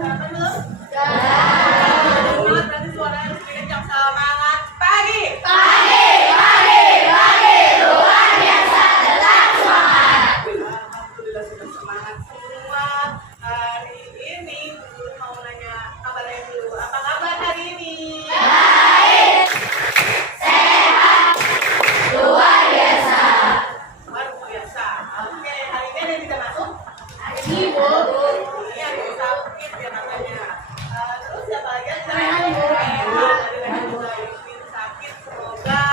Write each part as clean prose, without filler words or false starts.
sarapan belum? Semangat, berarti suaranya harus lebih kencang. Semangat pagi. Luar biasa, tetap semangat. Alhamdulillah sudah semangat semua. Hari ini Guru mau nanya kabarnya dulu. Apa kabar hari ini? Baik, sehat, luar biasa. Luar biasa. Oke, hari ini ada yang tidak masuk? Ini Bu. Ini ada yang sakit ya katanya. Terus siapa lagi yang sakit? Rehan, Bu. Ada yang juga yang sakit. Semoga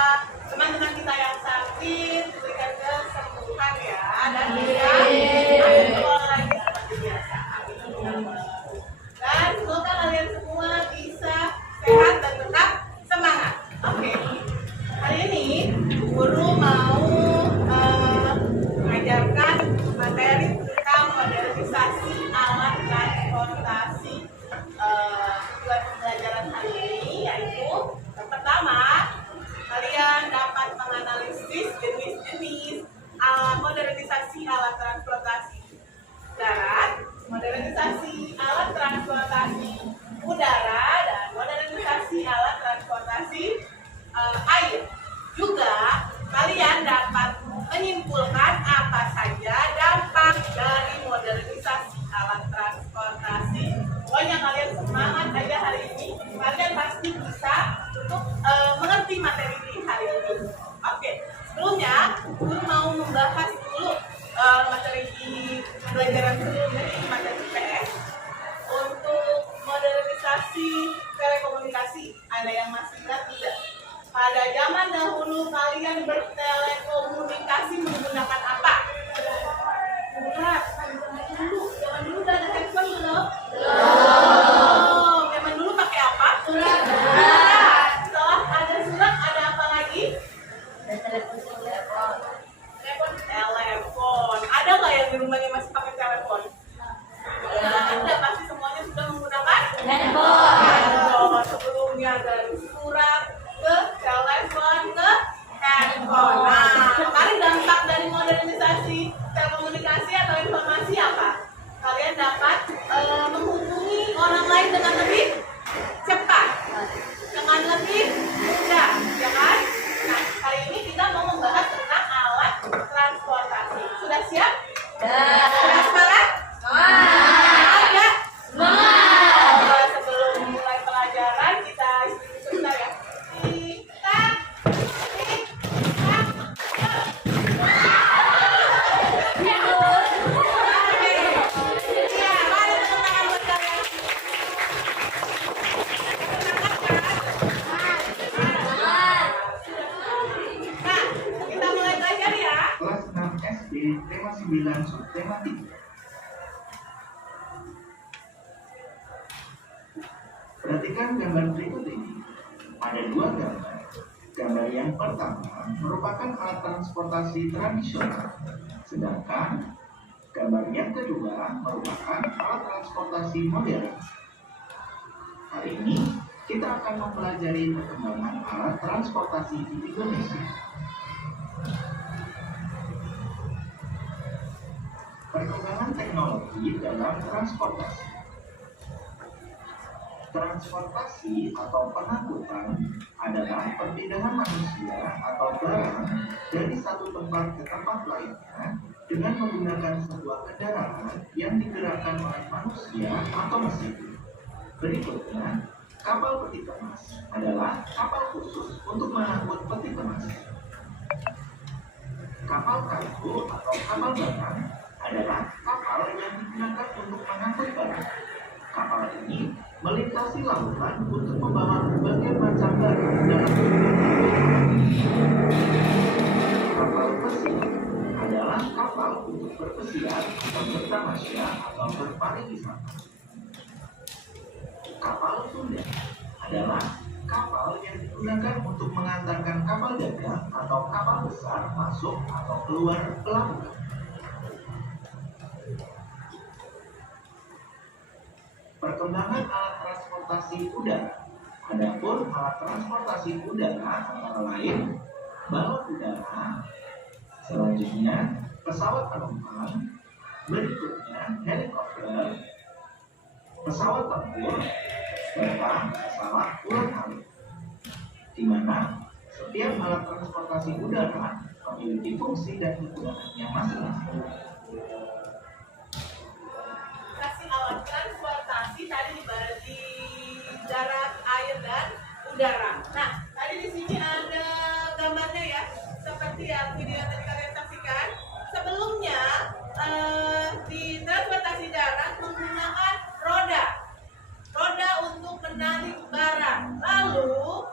teman-teman kita yang sakit diberikan kesembuhan ya. Dan bisa keluar lagi seperti biasa. Amin. Dan semoga kalian semua bisa sehat dan tetap semangat. Oke. Hari ini guru mau mengajarkan materi tentang modernisasi alat transportasi. Tujuan pembelajaran hari ini yaitu yang pertama, kalian dapat menganalisis jenis-jenis modernisasi alat transportasi darat, modernisasi alat transportasi udara, dan modernisasi alat transportasi air. Juga kalian dapat menyimpulkan apa saja dampak dari modernisasi alat transportasi. Pokoknya kalian semangat aja hari ini. Kalian pasti bisa untuk mengerti materi ini hari ini. Oke, sebelumnya Guru mau membahas dulu materi di pembelajaran sebelumnya di materi PS untuk modernisasi telekomunikasi. Ada yang masih ingat tidak? Pada zaman dahulu kalian bertelekomunikasi menggunakan apa? Surat. Zaman dulu udah ada handphone belum? Belum. Zaman dulu pakai apa? Surat. Setelah ada surat, ada apa lagi? Telepon. Ada nggak yang di rumahnya masih pakai telepon? Ada, pasti semuanya sudah menggunakan handphone. Sebelumnya dari surat ke telepon ke handphone. Nah, kemarin dampak dari modernisasi telekomunikasi atau informasi apa? Kalian dapat menghubungi orang lain dengan lebih cepat, dengan lebih mudah, ya kan? Nah, kali ini kita mau membahas tentang alat transportasi. Sudah siap? Sudah semangat? Semangat ya? Semangat! Sebelum mulai pelajaran, kita istirahat sebentar ya. Kita mulai belajar ya. Kelas 6 SD, tema 9, subtema 3. Perhatikan gambar berikut ini. Ada dua gambar. Gambar yang pertama merupakan alat transportasi tradisional, sedangkan gambar yang kedua merupakan alat transportasi modern. Hari ini kita akan mempelajari perkembangan alat transportasi di Indonesia. Perkembangan teknologi dalam transportasi. Transportasi atau pengangkutan adalah perpindahan manusia atau barang dari satu tempat ke tempat lainnya dengan menggunakan sebuah kendaraan yang digerakkan oleh manusia atau mesin. Berikutnya, kapal peti kemas adalah kapal khusus untuk mengangkut peti kemas. Kapal kargo atau kapal barang adalah kapal yang digunakan untuk mengangkut barang. Kapal ini melintasi lautan untuk membawa berbagai macam barang dalam kapal pesiar adalah kapal untuk berpesiar atau bertamasya atau berpariwisata. Kapal tunda adalah kapal yang digunakan untuk mengantarkan kapal dagang atau kapal besar masuk atau keluar pelabuhan. Perkembangan alat transportasi udara. Adapun alat transportasi udara antara lain balon udara, selanjutnya pesawat penumpang, berikutnya helikopter, Pesawat tempur terbang pesawat ulang alik, di mana setiap alat transportasi udara memiliki fungsi dan kegunaannya masing-masing. Kasih alat transportasi tadi di darat, air, dan udara. Nah, tadi di sini ada gambarnya ya, seperti yang video yang tadi kalian saksikan. Sebelumnya di transportasi darat menggunakan roda untuk menarik barang, lalu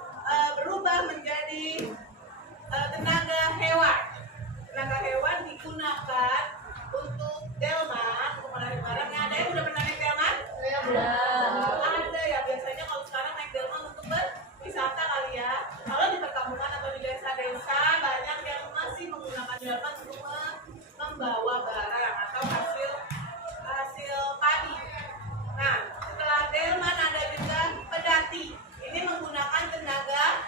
berubah menjadi tenaga hewan. Tenaga hewan digunakan untuk delman, untuk menarik barangnya. Ada yang udah pernah naik delman? Ada ya, biasanya kalau sekarang naik delman untuk berwisata kali ya. Kalau di perkampungan atau di desa-desa banyak yang masih menggunakan delman untuk membawa barang atau hasil padi. Nah, setelah delman ada juga pedati. Ini menggunakan tenaga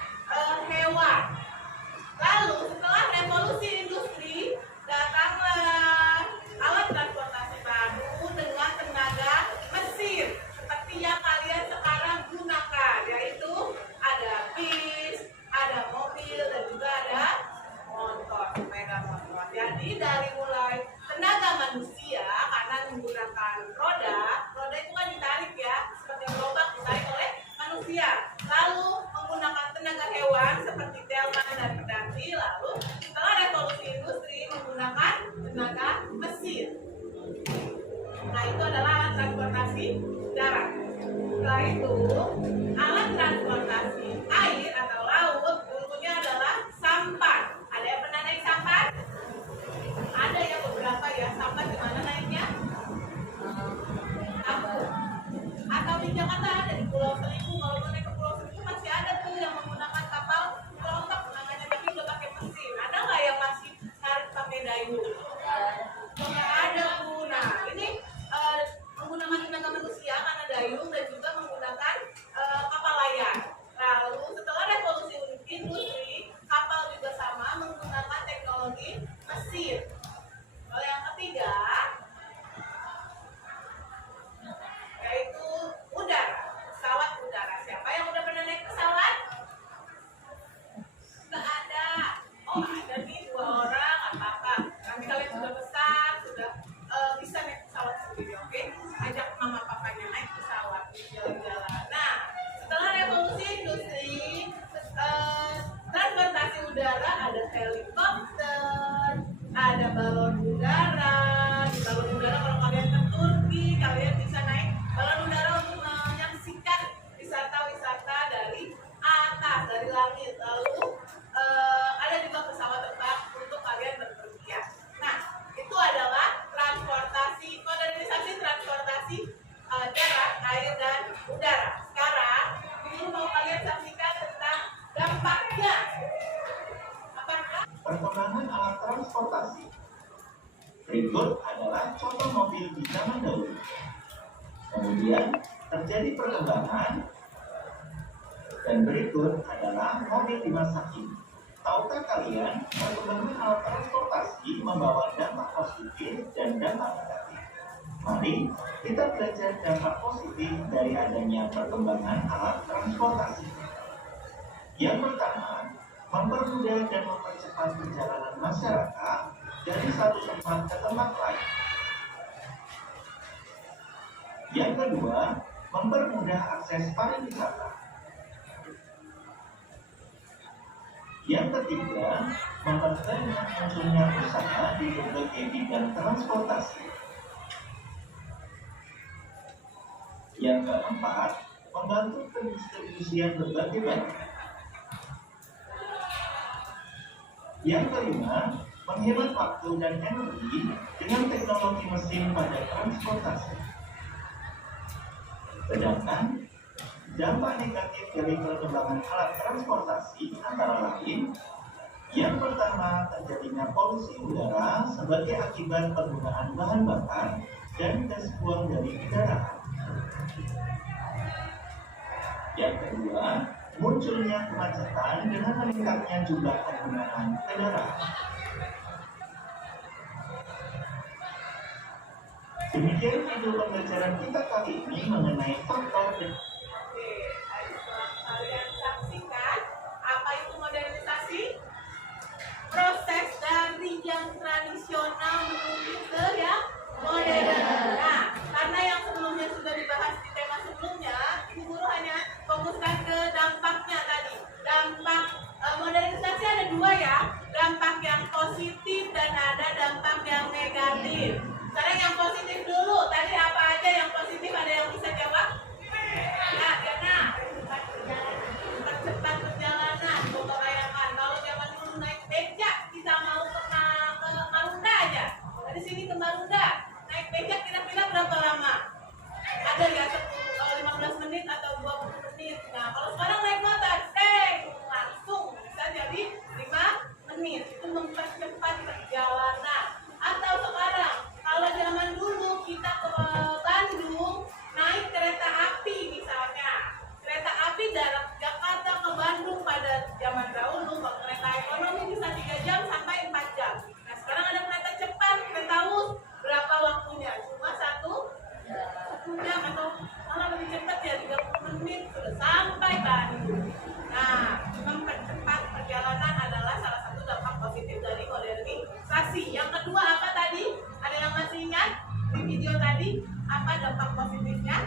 hewan. Lalu setelah revolusi industri datanglah alat transportasi baru dengan tenaga mesin seperti yang kalian sekarang gunakan, yaitu ada bis, ada mobil, dan juga ada motor, sepeda motor. Jadi dari mulai tenaga manusia karena menggunakan roda itu kan ditarik ya, seperti gerobak ditarik oleh manusia. Lalu menggunakan tenaga hewan seperti delman dan pedati. Lalu setelah revolusi industri menggunakan tenaga mesin. Nah, itu adalah alat transportasi darat. Setelah itu alat transportasi air atau laut dulunya adalah sampan. Ada yang pernah naik sampan? Ada ya, beberapa ya. Sampan di mana naiknya? Atau di Jakarta ada di Pulau Seribu. Kalau mau naik ke Pulau Seribu masih ada tuh yang menggunakan kapal kelontok namanya, tapi udah pakai mesin. Ada nggak yang masih narik pakai dayung? Nggak ada Bu. Nah, ini menggunakan tenaga manusia karena dayung dan juga menggunakan kapal layar. Lalu setelah revolusi industri, kapal juga sama menggunakan teknologi mesin. Kalau yang ketiga yaitu udara, pesawat udara. Siapa yang udah pernah naik pesawat? Nggak ada. Oh, ada nih 2 orang, apa-apa. Nanti kalian sudah besar, sudah bisa naik pesawat sendiri, oke? Ajak mama papanya naik pesawat, jalan-jalan. Nah, setelah revolusi industri, transportasi udara ada helikopter, ada balon udara. Di balon udara kalau kalian ke Turki, kalian bisa naik balon udara untuk menyaksikan wisata-wisata dari atas, dari langit. Lalu ada juga pesawat terbang untuk kalian berpergian. Nah, itu adalah transportasi, modernisasi transportasi darat, air, dan udara. Sekarang, ini mau kalian saksikan tentang dampaknya. Apakah? Perkembangan alat transportasi. Berikut adalah contoh mobil di zaman dahulu. Kemudian terjadi perkembangan, dan berikut adalah mobil di masa kini. Tahukah kalian perkembangan alat transportasi membawa dampak positif dan dampak negatif? Mari kita belajar dampak positif dari adanya perkembangan alat transportasi. Yang pertama, mempermudah dan mempercepat perjalanan masyarakat dari satu tempat ke tempat lain. Yang kedua, mempermudah akses pariwisata. Yang ketiga, memperbanyak munculnya usaha di berbagai bidang transportasi. Yang keempat, membantu pendistribusian berbagai barang. Yang kelima, menghemat waktu dan energi dengan teknologi mesin pada transportasi. Sedangkan dampak negatif dari perkembangan alat transportasi antara lain, yang pertama, terjadinya polusi udara sebagai akibat penggunaan bahan bakar dan gas buang dari kendaraan. Yang kedua, munculnya kemacetan dengan meningkatnya jumlah penggunaan kendaraan. Demikian video pembelajaran kita kali ini mengenai faktor dan Oke, ayo setelah kalian saksikan apa itu modernisasi? Proses dari yang tradisional menuju ke yang modern. Nah, karena yang sebelumnya sudah dibahas di tema sebelumnya, Ibu Guru hanya fokuskan ke dampaknya tadi. Dampak modernisasi ada dua ya, dampak yang positif dan ada dampak yang negatif. Sekarang yang positif dulu. Tadi apa aja yang positif? Ada yang bisa jawab? Ya, Diana. Percepat perjalanan, motor layangan. Kalau zaman dulu naik becak, kita mau ke Marunda aja. Dari sini ke Marunda, naik becak kira-kira berapa lama? Ada ya 15 menit atau 20 menit. Nah, kalau sekarang naik motor, langsung bisa jadi 5 menit. Itu mempercepat perjalanan. Atau sekarang, kalau zaman dulu kita ke Bandung naik kereta api misalnya. Kereta api dari Jakarta ke Bandung pada zaman dahulu kalau kereta ekonomi bisa 3 jam sampai 4 jam. Nah, sekarang ada kereta cepat, kereta bus. Berapa waktunya? Cuma 1 jam atau malah lebih cepat ya 30 menit sudah sampai Bandung. Nah, mempercepat perjalanan adalah salah satu dampak positif dari modernisasi. Yang kedua apa tadi? Ada yang masih ingat di video tadi? Apa dampak positifnya?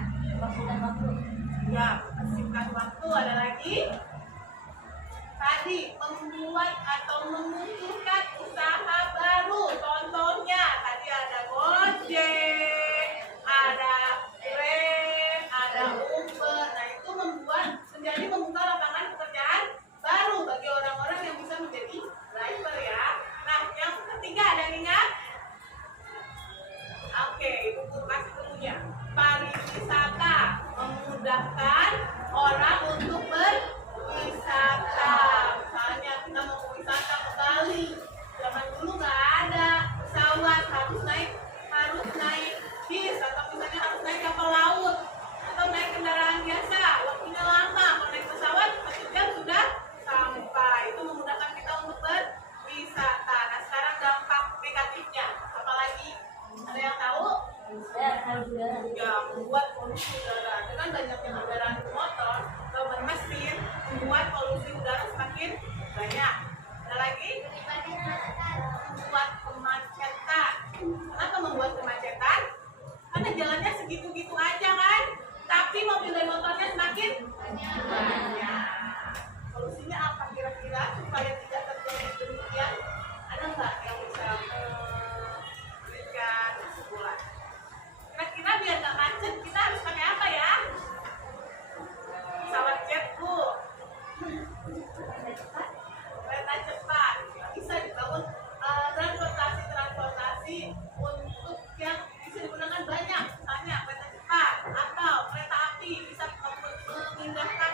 Ya, mempersingkat waktu. Ada lagi? Tadi membuat atau memunculkan usaha baru. Contohnya tadi ada Gojek, ada Grab, ada Uber. Nah, itu membuka lapangan pekerjaan baru bagi orang-orang yang bisa menjadi driver ya. Nah, yang ketiga ada yang ingat? Oke, Ibu Guru kasih dulunya. Pariwisata memudahkan orang untuk berwisata. Misalnya kita mau wisata ke Bali, zaman dulu nggak ada pesawat, harus naik bis atau misalnya harus naik kapal laut atau naik kendaraan biasa. Waktunya lama. Kalau naik pesawat 1 jam sudah sampai. Itu memudahkan kita untuk berwisata. Nah, sekarang dampak negatifnya apalagi? Ada yang tahu? Ya, membuat polusi udara. Dengan banyaknya kendaraan motor atau bermesin, membuat polusi udara semakin banyak. Ada lagi? Membuat kemacetan. Kenapa membuat kemacetan? Karena jalannya segitu-gitu aja kan, tapi mobil dan motornya semakin banyak. Solusinya apa kira-kira supaya tidak terjadi demikian? Ada nggak yang bisa memberikan kesimpulan? Kira-kira biar nggak macet kita harus pakai apa ya? Pesawat jet, Bu. Kereta cepat. Bisa dibangun transportasi untuk yang bisa digunakan banyak. Misalnya kereta cepat atau kereta api bisa memindahkan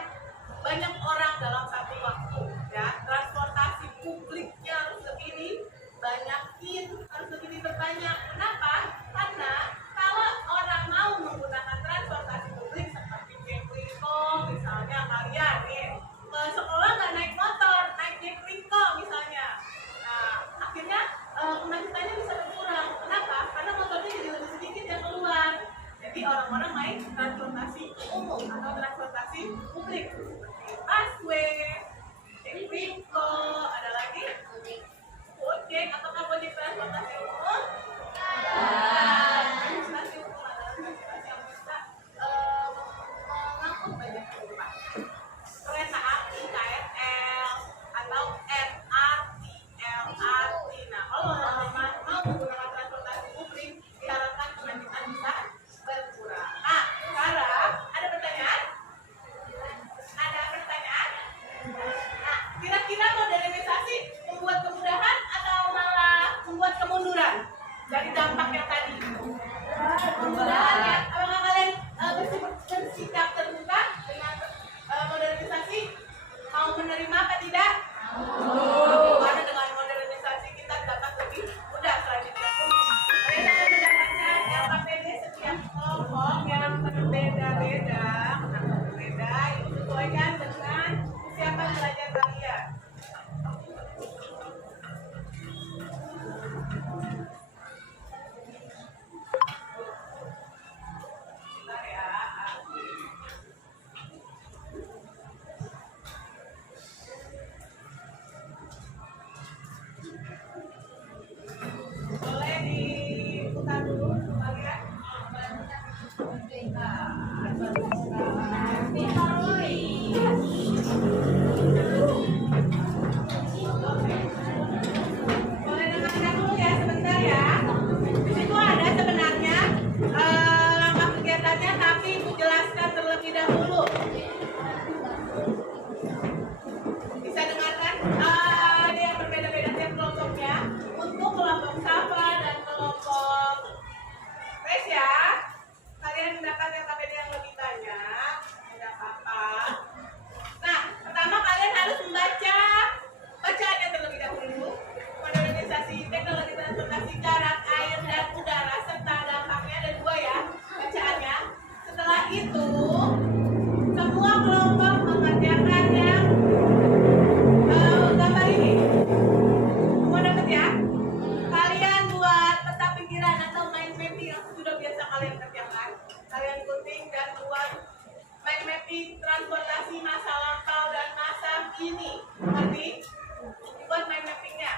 banyak orang dalam satu waktu. Ya, transportasi publiknya harus lebih banyakin, harus lebih berbanyak. Kenapa? Karena kalau orang mau menggunakan transportasi publik seperti Jeklingko, misalnya kalian nih ke sekolah nggak naik motor, naik Jeklingko misalnya. Nah, akhirnya kemacetannya bisa berkurang. Kenapa? Karena motornya jadi lebih sedikit yang keluar. Jadi orang-orang naik transportasi umum atau transportasi publik seperti busway, Jeklingko, ada lagi? Gojek. Apakah Gojek transportasi umum? Transportasi umum adalah transportasi yang bisa mengangkut banyak penumpang. Kereta api, KRL, atau MRT, LRT. Nah, kalau orang-orang mau menggunakan transportasi publik, diharapkan kemacetan bisa berkurang. Nah, sekarang ada pertanyaan? Ada pertanyaan? Nah, kira-kira modernisasi membuat kemudahan atau malah membuat kemunduran dari dampak yang tadi? Kemudahan ya. Apakah kalian bersikap terbuka dengan Boleh dengarkan dulu ya sebentar ya. Di situ ada sebenarnya langkah kegiatannya, tapi Ibu jelaskan terlebih dahulu. Bisa dengarkan? Ada yang berbeda-beda tiap kelompoknya. Untuk kelompok Safa dan kelompok Res ya, kalian mendapat LKPD yang lebih banyak, tidak apa-apa. Nah, pertama kalian harus membaca bacaannya terlebih dahulu. Modernisasi teknologi transportasi darat, air, dan udara serta dampaknya, ada 2 ya bacaannya. Setelah itu, semua kelompok mengerjakan yang gambar ini. Semua dapat ya? Kalian buat peta pikiran atau mind mapping yang sudah biasa kalian kerjakan. Kalian gunting dan buat mind mapping transportasi masa lampau dan masa kini. Nanti buat mind mappingnya.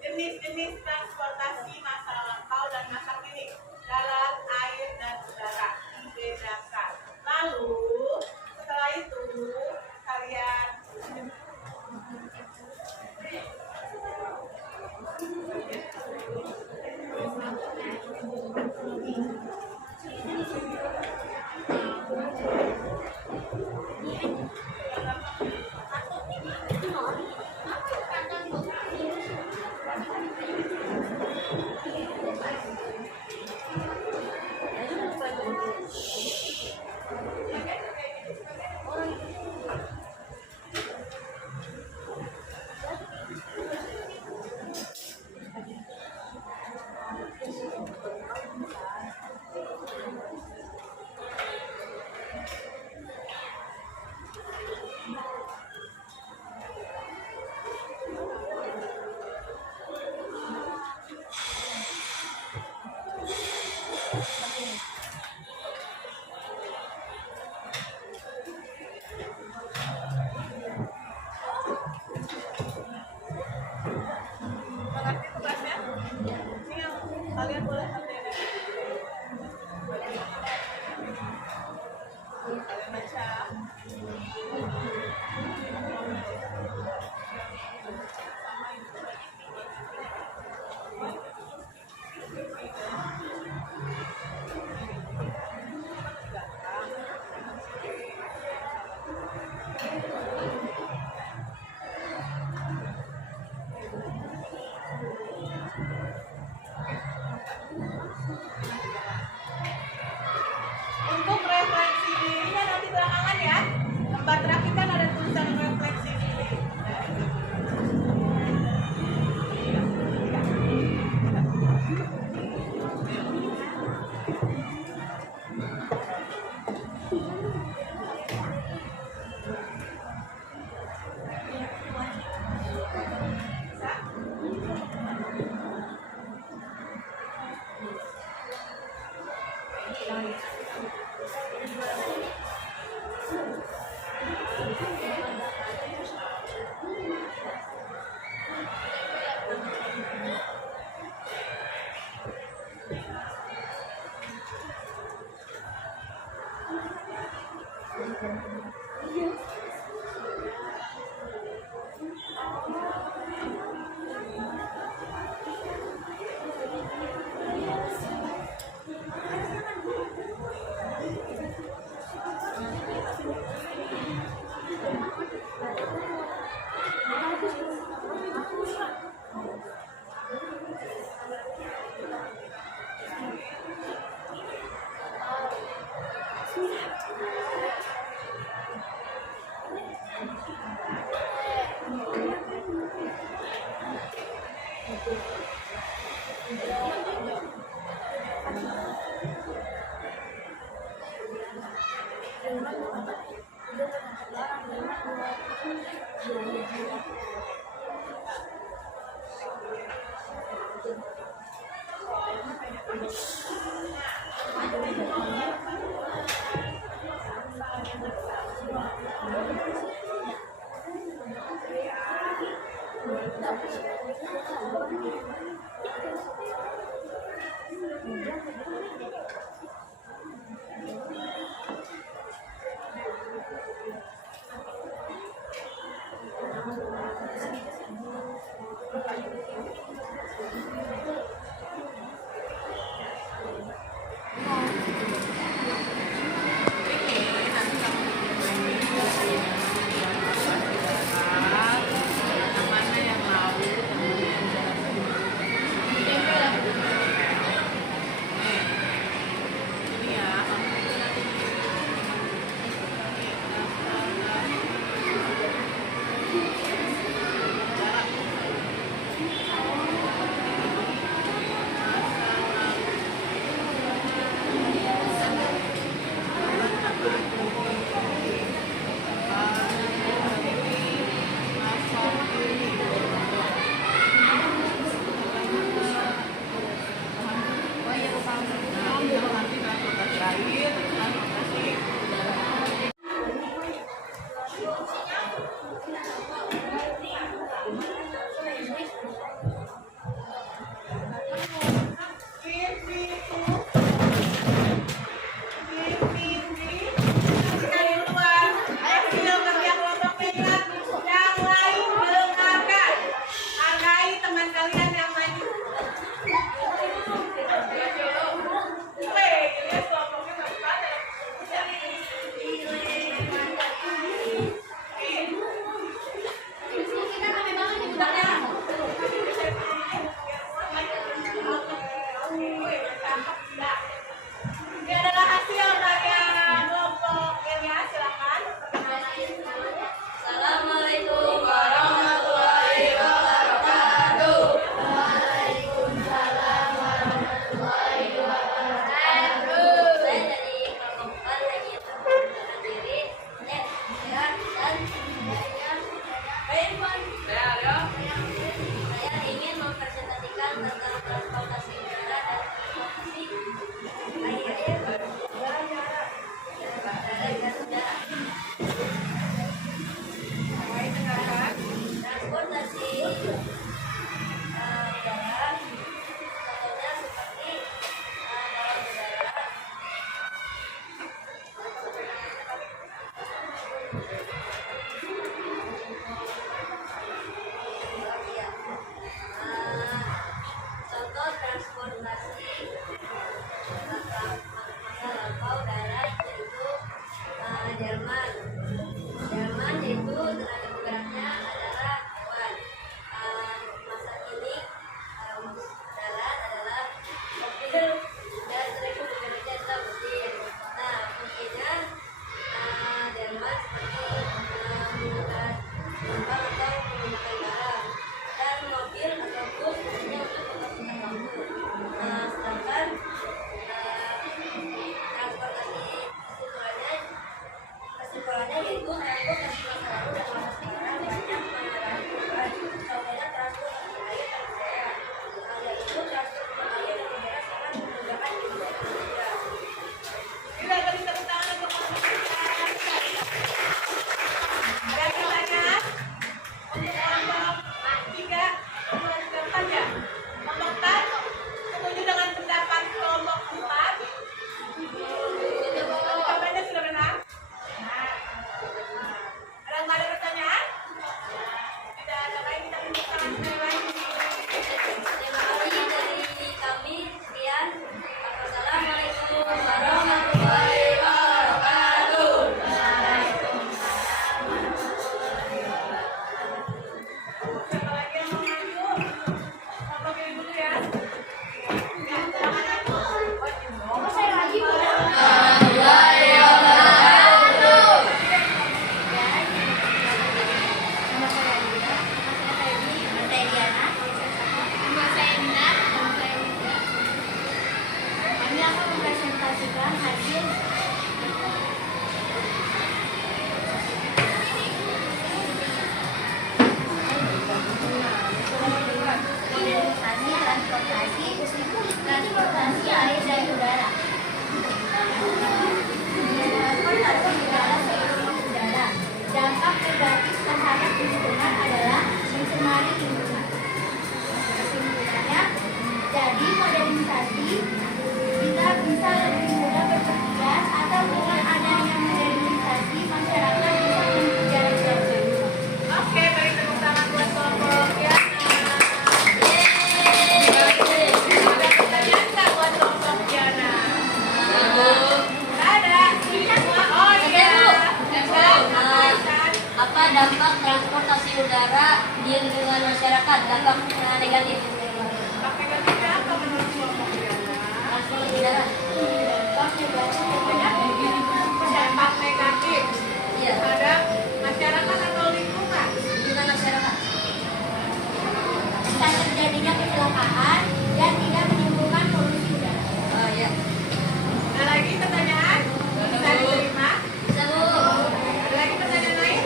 Jenis-jenis transportasi masa lampau dan masa kini. Darat, air, dan udara dibedakan. Lalu setelah itu kalian mengerti tugasnya? Ini yang kalian boleh kerjain lagi. Kalian baca. Untuk refleksi dirinya nanti belakangan ya. Tempat terakhir kan ada tulisan refleksi diri. dampak transportasi udara di lingkungan masyarakat, dampak negatif. Dampak negatifnya apa menurut kelompok Diana? Transportasi udara. Dampak negatif Iya. terhadap masyarakat atau lingkungan. Lingkungan masyarakat. Bisa terjadinya kecelakaan dan tidak menimbulkan polusi udara. Oh iya. Ada lagi pertanyaan? Bisa diterima? Bisa Bu. Ada lagi pertanyaan lain?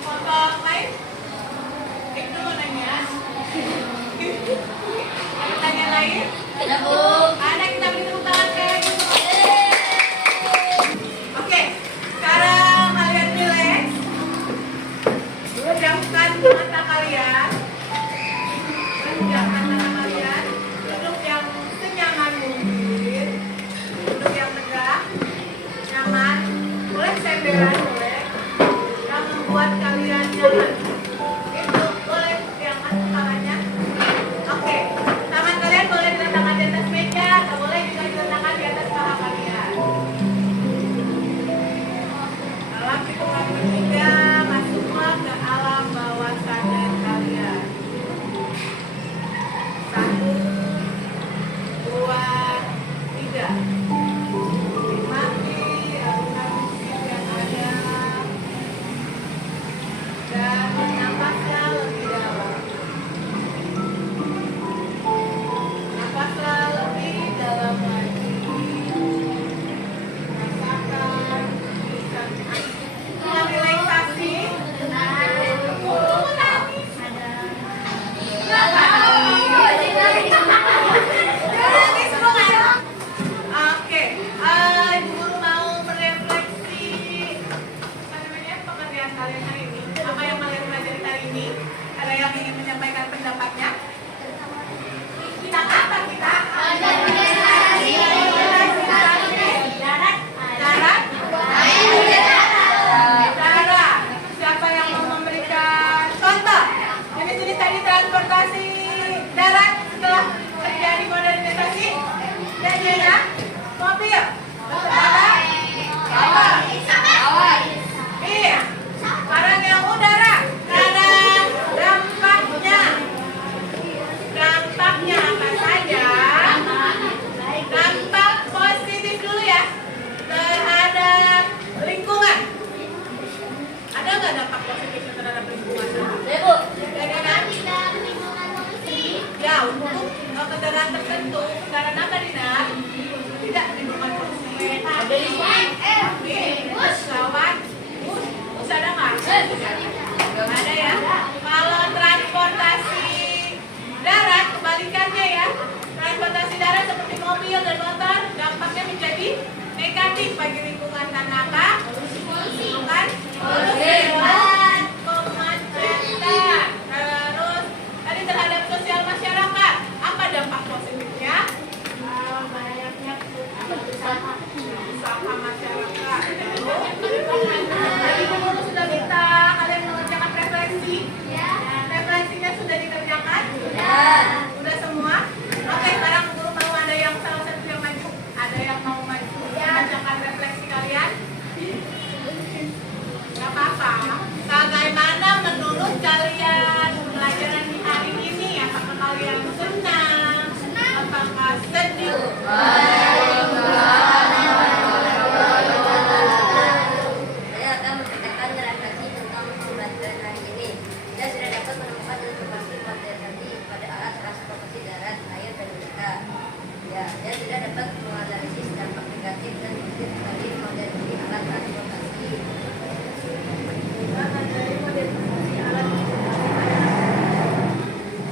Kelompok lain? Itu mau nanya. Ada pertanyaan lain? Ada Bu. Ada, kita beri tepuk tangan kayak gitu. Oke, sekarang kalian relax. Pejamkan mata kalian. Pejamkan mata kalian. Duduk yang senyaman mungkin. Duduk yang tegak, nyaman. Boleh senderan, boleh. Yang membuat kalian nyaman. Itu boleh diangkat kepalanya. Oke, tangan kalian boleh diletakkan di atas meja, atau boleh juga diletakkan di atas paha kalian. Dalam hitungan bertiga, masuklah ke alam bawah sadar kalian. 1, 2, 3. Nikmati alunan musik yang ada dan napasnya lebih dalam. Napaslah lebih dalam lagi. Rasakan dengan relaksasi. Nangis semua ya? Oke, Ibu Guru mau merefleksi apa namanya pekerjaan kalian hari ini. Apa yang kalian pelajari hari ini? Ada yang ingin menyampaikan pendapatnya? Kita apa kita? Darat? Darat. Siapa yang mau memberikan contoh? Jenis-jenis tadi transportasi darat setelah terjadi modernisasi. Dan ya, mobil, pesawat, kapal. Iya. Sekarang yang udara. Sekarang dampaknya apa saja? Dampak positif dulu ya terhadap lingkungan. Ada nggak dampak positif terhadap lingkungan? Ada Bu. Ya, untuk kendaraan tertentu, kendaraan apa Dina? Tidak menimbulkan polusi. Pesawat, bus ada nggak? Belum ada ya. Kalau transportasi darat, kebalikannya ya. Transportasi darat seperti mobil dan motor, dampaknya menjadi negatif bagi lingkungan karena apa? Bukan polusi dan kemacetan. Terus tadi terhadap sosial masyarakat, apa dampak positifnya? Banyaknya usaha masyarakat. Tadi Ibu Guru sudah minta kalian mengerjakan refleksi. Refleksinya sudah dikerjakan? Sudah semua? Oke, sekarang Guru mau ada yang salah satu yang maju. Ada yang mau maju mengerjakan refleksi kalian? Gak apa-apa. Bagaimana menurut kalian pelajaran di hari ini? Apakah kalian senang? Apakah sedih? Saya akan menceritakan refleksi tentang pembelajaran hari ini. Saya sudah dapat menemukan informasi modernisasi pada alat transportasi darat, air, dan udara. Ya, saya sudah dapat menganalisis dampak negatif dan positif dari modernisasi alat transportasi.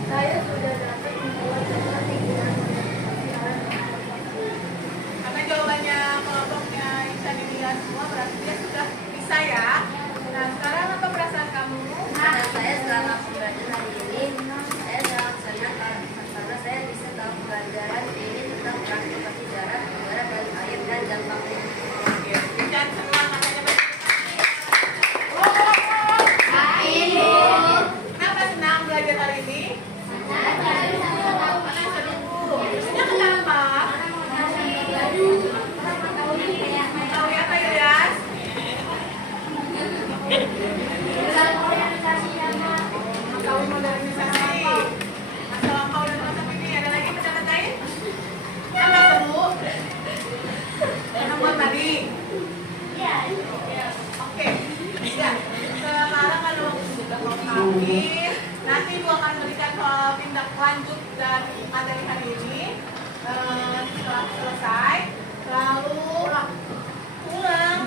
Saya sudah dapat membuat seperti karena jawabannya kelompoknya bisa dilihat semua berarti dia sudah bisa ya. Nah sekarang apa perasaan kamu? Dan saya selama pembelajaran hari ini, saya sangat senang karena saya bisa tahu pelajaran ini tentang transportasi darat, udara, dan air, dan dampaknya. Dan senang katanya. Kenapa senang belajar hari ini? Biasanya kenapa? Tahu ya Kak Ilyas? Ya, sekarang ada waktu sudah mau habis. Nanti Ibu akan berikan tindak lanjut dari materi hari ini. Setelah selesai, lalu pulang.